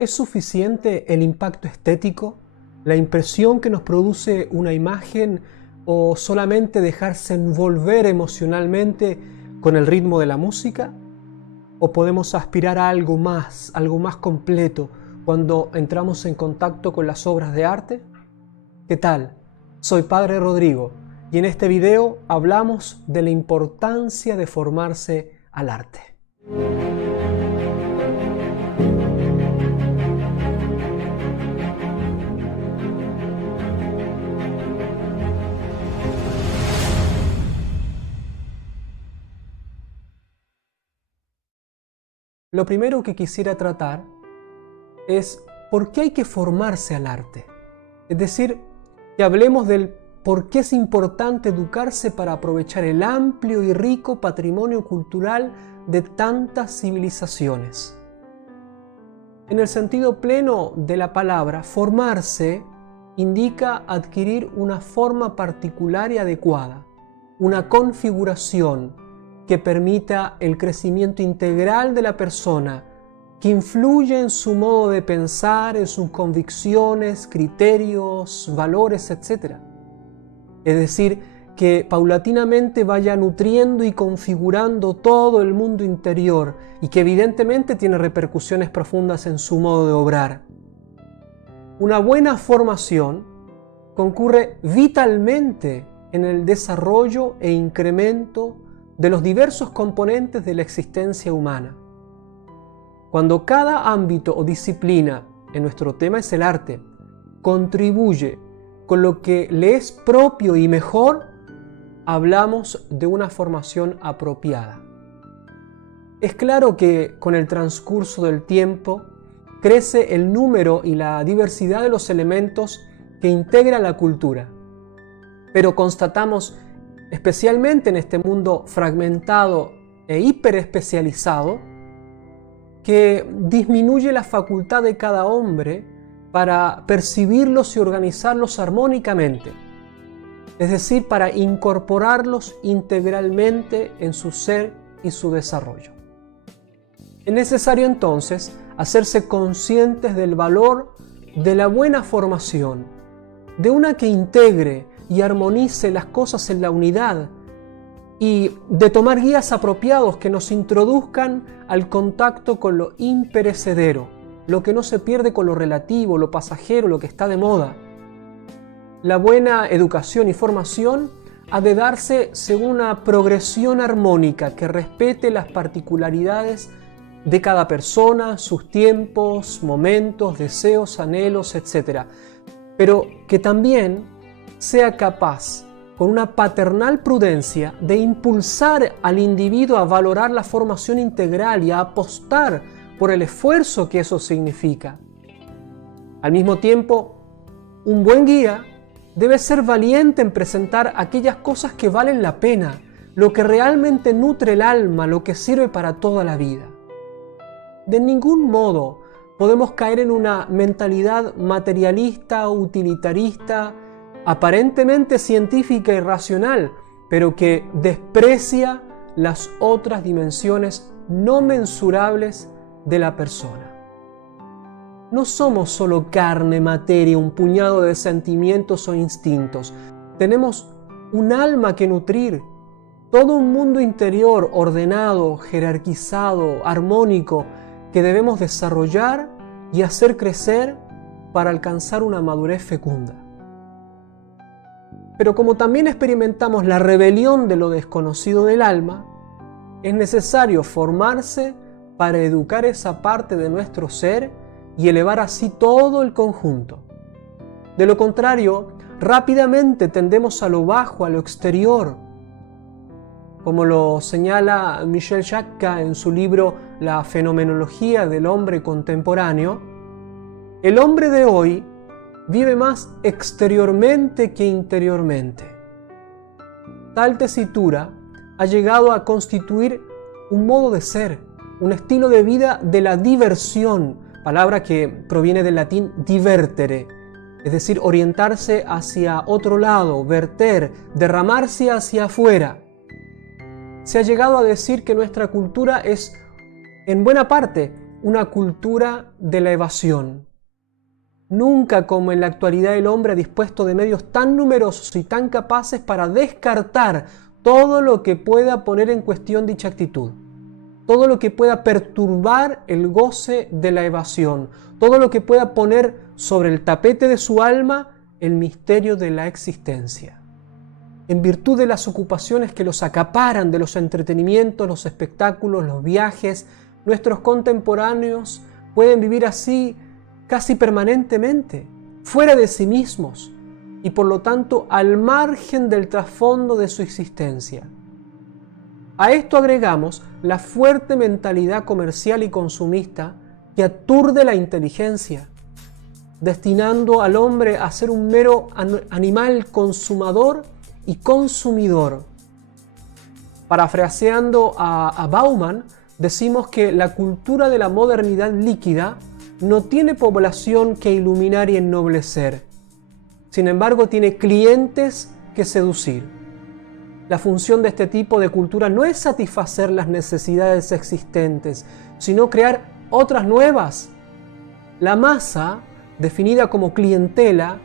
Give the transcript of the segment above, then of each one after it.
¿Es suficiente el impacto estético, la impresión que nos produce una imagen o solamente dejarse envolver emocionalmente con el ritmo de la música? ¿O podemos aspirar a algo más completo cuando entramos en contacto con las obras de arte? ¿Qué tal? Soy Padre Rodrigo y en este video hablamos de la importancia de formarse al arte. Lo primero que quisiera tratar es por qué hay que formarse al arte. Es decir, que hablemos del por qué es importante educarse para aprovechar el amplio y rico patrimonio cultural de tantas civilizaciones. En el sentido pleno de la palabra, formarse indica adquirir una forma particular y adecuada, una configuración que permita el crecimiento integral de la persona, que influye en su modo de pensar, en sus convicciones, criterios, valores, etc. Es decir, que paulatinamente vaya nutriendo y configurando todo el mundo interior y que evidentemente tiene repercusiones profundas en su modo de obrar. Una buena formación concurre vitalmente en el desarrollo e incremento de los diversos componentes de la existencia humana. Cuando cada ámbito o disciplina, en nuestro tema es el arte, contribuye con lo que le es propio y mejor, hablamos de una formación apropiada. Es claro que con el transcurso del tiempo crece el número y la diversidad de los elementos que integran la cultura, pero constatamos, especialmente en este mundo fragmentado e hiperespecializado, que disminuye la facultad de cada hombre para percibirlos y organizarlos armónicamente, es decir, para incorporarlos integralmente en su ser y su desarrollo. Es necesario entonces hacerse conscientes del valor de la buena formación, de una que integre y armonice las cosas en la unidad, y de tomar guías apropiados que nos introduzcan al contacto con lo imperecedero, lo que no se pierde con lo relativo, lo pasajero, lo que está de moda. La buena educación y formación ha de darse según una progresión armónica que respete las particularidades de cada persona, sus tiempos, momentos, deseos, anhelos, etc. Pero que también sea capaz, con una paternal prudencia, de impulsar al individuo a valorar la formación integral y a apostar por el esfuerzo que eso significa. Al mismo tiempo, un buen guía debe ser valiente en presentar aquellas cosas que valen la pena, lo que realmente nutre el alma, lo que sirve para toda la vida. De ningún modo podemos caer en una mentalidad materialista, utilitarista, aparentemente científica y racional, pero que desprecia las otras dimensiones no mensurables de la persona. No somos solo carne, materia, un puñado de sentimientos o instintos. Tenemos un alma que nutrir, todo un mundo interior ordenado, jerarquizado, armónico, que debemos desarrollar y hacer crecer para alcanzar una madurez fecunda. Pero como también experimentamos la rebelión de lo desconocido del alma, es necesario formarse para educar esa parte de nuestro ser y elevar así todo el conjunto. De lo contrario, rápidamente tendemos a lo bajo, a lo exterior. Como lo señala Michel Jacquat en su libro La fenomenología del hombre contemporáneo, el hombre de hoy vive más exteriormente que interiormente. Tal tesitura ha llegado a constituir un modo de ser, un estilo de vida de la diversión, palabra que proviene del latín divertere, es decir, orientarse hacia otro lado, verter, derramarse hacia afuera. Se ha llegado a decir que nuestra cultura es, en buena parte, una cultura de la evasión. Nunca como en la actualidad el hombre ha dispuesto de medios tan numerosos y tan capaces para descartar todo lo que pueda poner en cuestión dicha actitud, todo lo que pueda perturbar el goce de la evasión, todo lo que pueda poner sobre el tapete de su alma el misterio de la existencia. En virtud de las ocupaciones que los acaparan, de los entretenimientos, los espectáculos, los viajes, nuestros contemporáneos pueden vivir así casi permanentemente, fuera de sí mismos y por lo tanto al margen del trasfondo de su existencia. A esto agregamos la fuerte mentalidad comercial y consumista que aturde la inteligencia, destinando al hombre a ser un mero animal consumador y consumidor. Parafraseando a Bauman, decimos que la cultura de la modernidad líquida no tiene población que iluminar y ennoblecer. Sin embargo, tiene clientes que seducir. La función de este tipo de cultura no es satisfacer las necesidades existentes, sino crear otras nuevas. La masa, definida como clientela,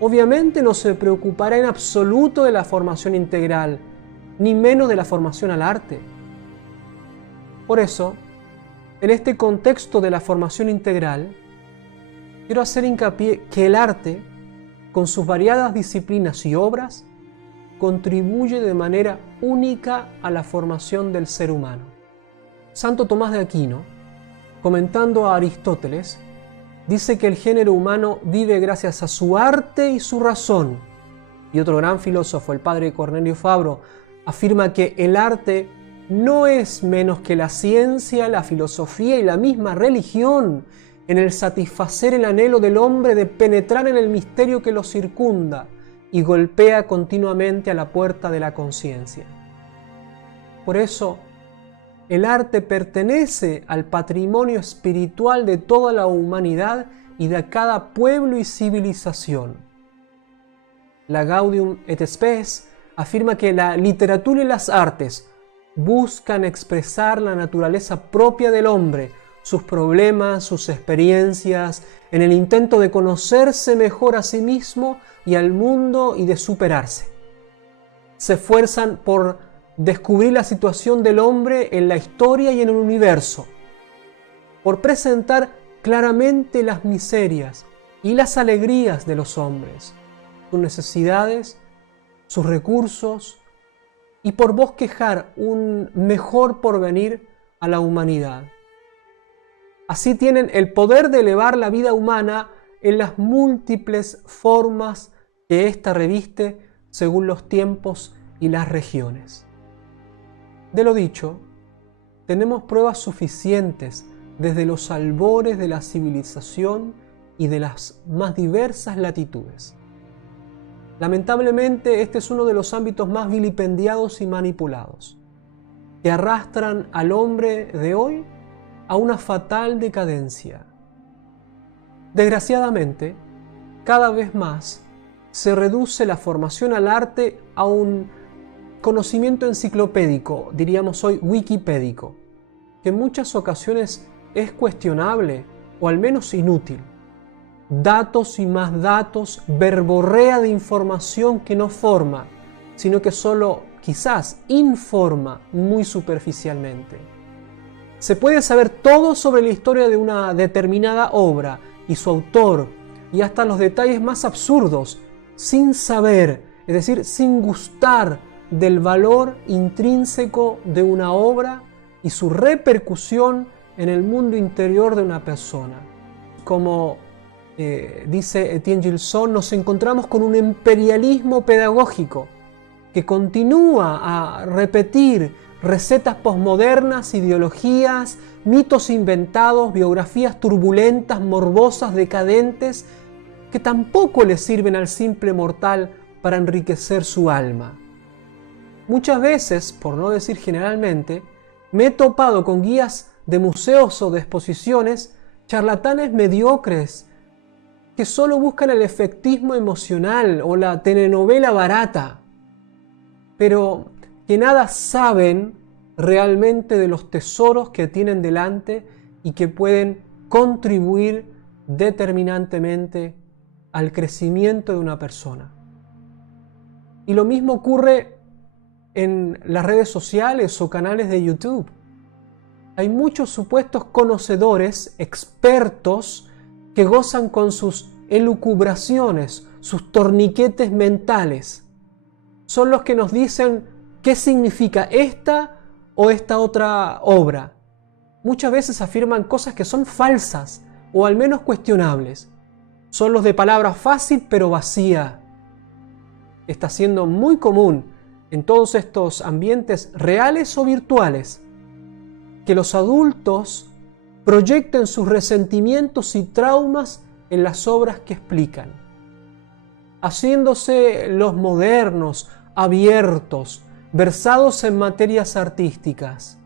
obviamente no se preocupará en absoluto de la formación integral, ni menos de la formación al arte. Por eso, en este contexto de la formación integral, quiero hacer hincapié que el arte, con sus variadas disciplinas y obras, contribuye de manera única a la formación del ser humano. Santo Tomás de Aquino, comentando a Aristóteles, dice que el género humano vive gracias a su arte y su razón. Y otro gran filósofo, el padre Cornelio Fabro, afirma que el arte no es menos que la ciencia, la filosofía y la misma religión en el satisfacer el anhelo del hombre de penetrar en el misterio que lo circunda y golpea continuamente a la puerta de la conciencia. Por eso, el arte pertenece al patrimonio espiritual de toda la humanidad y de cada pueblo y civilización. La Gaudium et Spes afirma que la literatura y las artes buscan expresar la naturaleza propia del hombre, sus problemas, sus experiencias, en el intento de conocerse mejor a sí mismo y al mundo y de superarse. Se esfuerzan por descubrir la situación del hombre en la historia y en el universo, por presentar claramente las miserias y las alegrías de los hombres, sus necesidades, sus recursos, y por bosquejar un mejor porvenir a la humanidad. Así tienen el poder de elevar la vida humana en las múltiples formas que ésta reviste según los tiempos y las regiones. De lo dicho, tenemos pruebas suficientes desde los albores de la civilización y de las más diversas latitudes. Lamentablemente, este es uno de los ámbitos más vilipendiados y manipulados, que arrastran al hombre de hoy a una fatal decadencia. Desgraciadamente, cada vez más se reduce la formación al arte a un conocimiento enciclopédico, diríamos hoy wikipédico, que en muchas ocasiones es cuestionable o al menos inútil. Datos y más datos, verborrea de información que no forma, sino que solo quizás informa muy superficialmente. Se puede saber todo sobre la historia de una determinada obra y su autor, y hasta los detalles más absurdos, sin saber, es decir, sin gustar del valor intrínseco de una obra y su repercusión en el mundo interior de una persona. Como dice Etienne Gilson, nos encontramos con un imperialismo pedagógico que continúa a repetir recetas posmodernas, ideologías, mitos inventados, biografías turbulentas, morbosas, decadentes, que tampoco le sirven al simple mortal para enriquecer su alma. Muchas veces, por no decir generalmente, me he topado con guías de museos o de exposiciones, charlatanes mediocres, que solo buscan el efectismo emocional o la telenovela barata, pero que nada saben realmente de los tesoros que tienen delante y que pueden contribuir determinantemente al crecimiento de una persona. Y lo mismo ocurre en las redes sociales o canales de YouTube. Hay muchos supuestos conocedores, expertos, que gozan con sus elucubraciones, sus torniquetes mentales. Son los que nos dicen qué significa esta o esta otra obra. Muchas veces afirman cosas que son falsas o al menos cuestionables. Son los de palabra fácil pero vacía. Está siendo muy común en todos estos ambientes reales o virtuales que los adultos proyecten sus resentimientos y traumas en las obras que explican, haciéndose los modernos, abiertos, versados en materias artísticas.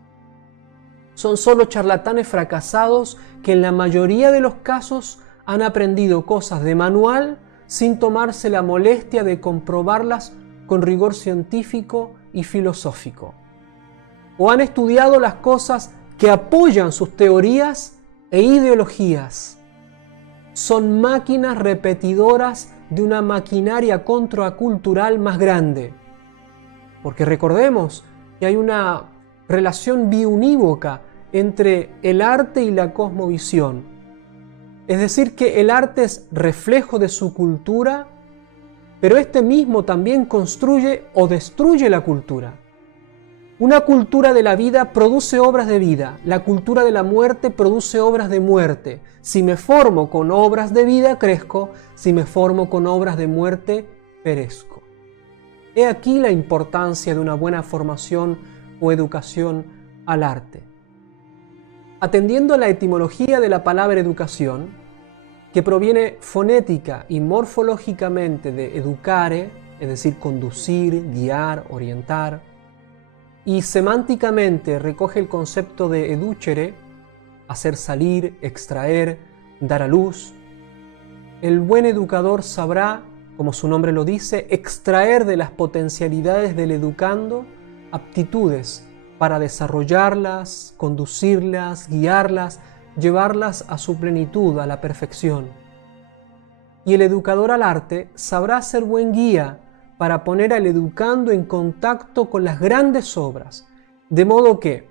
Son solo charlatanes fracasados que en la mayoría de los casos han aprendido cosas de manual sin tomarse la molestia de comprobarlas con rigor científico y filosófico. O han estudiado las cosas que apoyan sus teorías e ideologías. Son máquinas repetidoras de una maquinaria contracultural más grande. Porque recordemos que hay una relación biunívoca entre el arte y la cosmovisión. Es decir, que el arte es reflejo de su cultura, pero este mismo también construye o destruye la cultura. Una cultura de la vida produce obras de vida, la cultura de la muerte produce obras de muerte. Si me formo con obras de vida, crezco, si me formo con obras de muerte, perezco. He aquí la importancia de una buena formación o educación al arte. Atendiendo a la etimología de la palabra educación, que proviene fonética y morfológicamente de educare, es decir, conducir, guiar, orientar, y semánticamente recoge el concepto de educere, hacer salir, extraer, dar a luz, el buen educador sabrá, como su nombre lo dice, extraer de las potencialidades del educando aptitudes para desarrollarlas, conducirlas, guiarlas, llevarlas a su plenitud, a la perfección. Y el educador al arte sabrá ser buen guía para poner al educando en contacto con las grandes obras, de modo que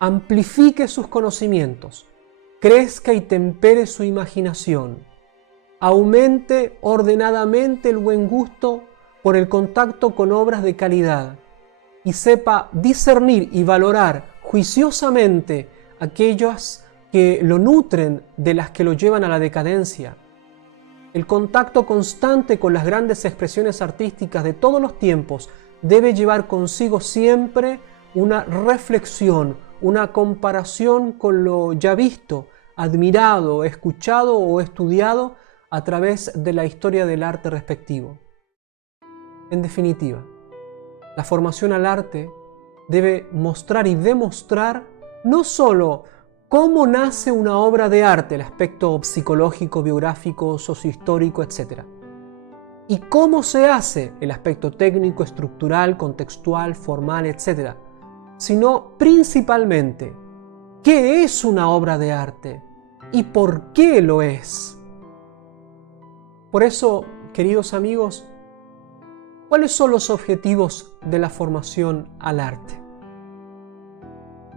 amplifique sus conocimientos, crezca y tempere su imaginación, aumente ordenadamente el buen gusto por el contacto con obras de calidad y sepa discernir y valorar juiciosamente aquellas que lo nutren de las que lo llevan a la decadencia. El contacto constante con las grandes expresiones artísticas de todos los tiempos debe llevar consigo siempre una reflexión, una comparación con lo ya visto, admirado, escuchado o estudiado a través de la historia del arte respectivo. En definitiva, la formación al arte debe mostrar y demostrar no sólo cómo nace una obra de arte, el aspecto psicológico, biográfico, sociohistórico, etc. Y cómo se hace el aspecto técnico, estructural, contextual, formal, etc. Sino principalmente, ¿qué es una obra de arte? ¿Y por qué lo es? Por eso, queridos amigos, ¿cuáles son los objetivos de la formación al arte?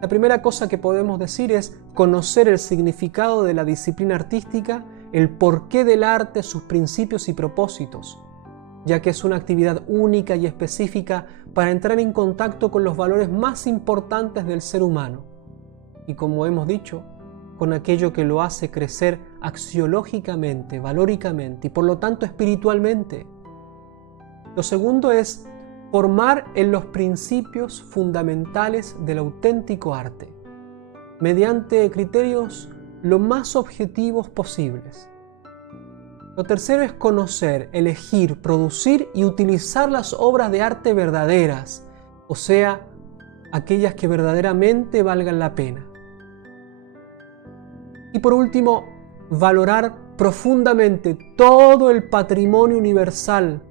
La primera cosa que podemos decir es conocer el significado de la disciplina artística, el porqué del arte, sus principios y propósitos, ya que es una actividad única y específica para entrar en contacto con los valores más importantes del ser humano y, como hemos dicho, con aquello que lo hace crecer axiológicamente, valóricamente y por lo tanto espiritualmente. Lo segundo es formar en los principios fundamentales del auténtico arte, mediante criterios lo más objetivos posibles. Lo tercero es conocer, elegir, producir y utilizar las obras de arte verdaderas, o sea, aquellas que verdaderamente valgan la pena. Y por último, valorar profundamente todo el patrimonio universal.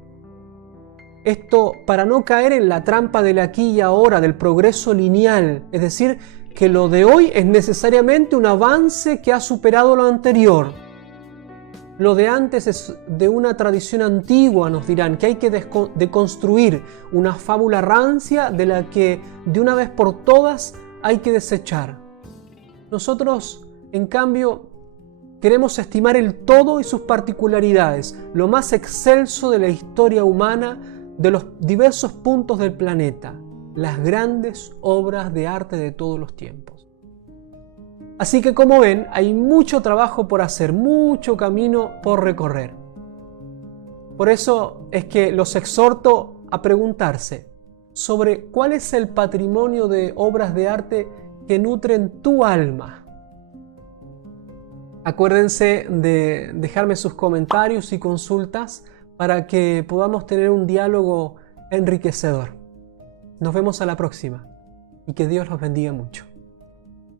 Esto para no caer en la trampa del aquí y ahora, del progreso lineal, es decir, que lo de hoy es necesariamente un avance que ha superado lo anterior. Lo de antes es de una tradición antigua, nos dirán, que hay que deconstruir, una fábula rancia de la que de una vez por todas hay que desechar. Nosotros, en cambio, queremos estimar el todo y sus particularidades, lo más excelso de la historia humana de los diversos puntos del planeta, las grandes obras de arte de todos los tiempos. Así que, como ven, hay mucho trabajo por hacer, mucho camino por recorrer. Por eso es que los exhorto a preguntarse sobre cuál es el patrimonio de obras de arte que nutren tu alma. Acuérdense de dejarme sus comentarios y consultas para que podamos tener un diálogo enriquecedor. Nos vemos a la próxima y que Dios los bendiga mucho.